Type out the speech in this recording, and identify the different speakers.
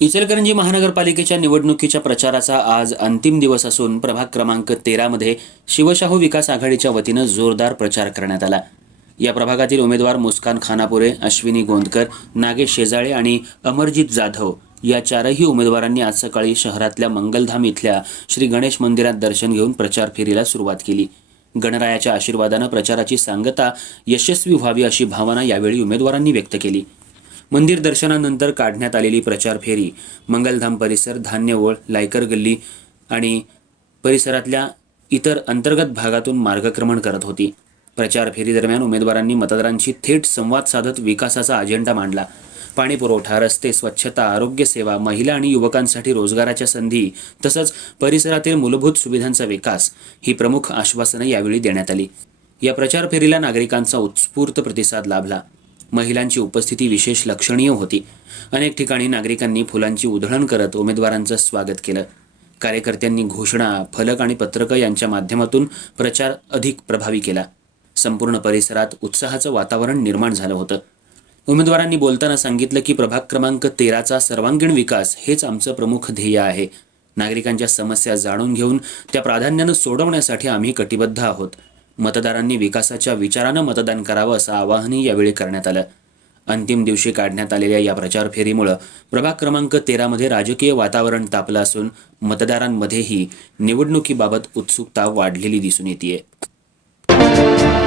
Speaker 1: इचलकरंजी महानगरपालिकेच्या निवडणुकीच्या प्रचाराचा आज अंतिम दिवस असून प्रभाग क्रमांक तेरामध्ये शिवशाहू विकास आघाडीच्या वतीनं जोरदार प्रचार करण्यात आला. या प्रभागातील उमेदवार मुस्कान खानापुरे अश्विनी गोंदकर नागेश शेजाळे आणि अमरजित जाधव या चारही उमेदवारांनी आज सकाळी शहरातल्या मंगलधाम इथल्या श्री गणेश मंदिरात दर्शन घेऊन प्रचार फेरीला सुरुवात केली. गणरायाच्या आशीर्वादानं प्रचाराची सांगता यशस्वी व्हावी अशी भावना यावेळी उमेदवारांनी व्यक्त केली. मंदिर दर्शनानंतर काढण्यात आलेली प्रचार फेरी मंगलधाम परिसर धान्यवळ लायकर गल्ली आणि परिसरातल्या इतर अंतर्गत भागातून मार्गक्रमण करत होती. प्रचार फेरीदरम्यान उमेदवारांनी मतदारांशी थेट संवाद साधत विकासाचा अजेंडा मांडला. पाणी पुरवठा रस्ते स्वच्छता आरोग्य सेवा महिला आणि युवकांसाठी रोजगाराच्या संधी तसंच परिसरातील मूलभूत सुविधांचा विकास ही प्रमुख आश्वासनं यावेळी देण्यात आली. या प्रचार फेरीला नागरिकांचा उत्स्फूर्त प्रतिसाद लाभला. महिलांची उपस्थिती विशेष लक्षणीय होती. अनेक ठिकाणी नागरिकांनी फुलांची उधळण करत उमेदवारांचं स्वागत केलं. कार्यकर्त्यांनी घोषणा फलक आणि पत्रकं यांच्या माध्यमातून प्रचार अधिक प्रभावी केला. संपूर्ण परिसरात उत्साहाचं वातावरण निर्माण झालं होतं. उमेदवारांनी बोलताना सांगितलं की प्रभाग क्रमांक तेराचा सर्वांगीण विकास हेच आमचं प्रमुख ध्येय आहे. नागरिकांच्या समस्या जाणून घेऊन त्या प्राधान्यानं सोडवण्यासाठी आम्ही कटिबद्ध आहोत. मतदारांनी विकासाच्या विचारानं मतदान करावं असं आवाहनही यावेळी करण्यात आलं. अंतिम दिवशी काढण्यात आलेल्या या प्रचार फेरीमुळं प्रभाग क्रमांक तेरामध्ये राजकीय वातावरण तापलं असून मतदारांमध्येही निवडणुकीबाबत उत्सुकता वाढलेली दिसून येते